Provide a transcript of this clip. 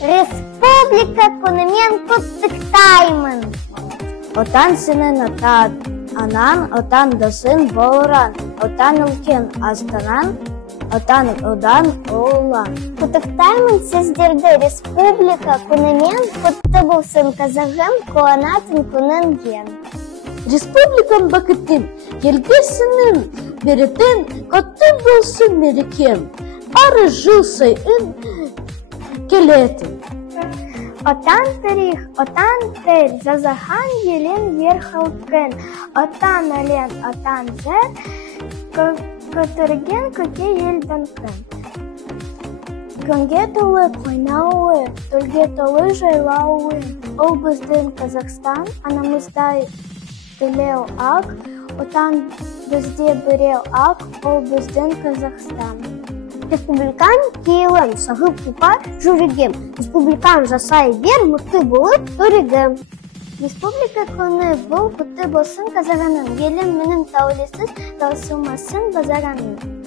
Республика Кунымен Куттыктаймын. Отан сенен анан, отан досын болуран, отан үлкен астанан, отан одан оолан. Куттыктаймын сиздерди. Республика Кунымен кутты болсын казагым, куанатын кунынген. Республикам бакытын, елгесінің беретін, кутты болсын мерекем. Ары жыл сайын келетін. Отан тарих, отан тел, зазахан елен ер халкын. Отан олен, отан зер, көтірген көке елдің кын. Күнге толы қойнауы, төлге толы жайлауы. Ол біздің Қазақстан, анамыздай білеу ақ, отан бізде біреу ақ, ол біздің Қазақстан. Республикан кейлен сағып купа жүрегім. Республикан жасай бер мұтты болып төрегім. Республика күні бұл құтты болсын қазағаның. Елім менің таулесіз таусылмасын базараның.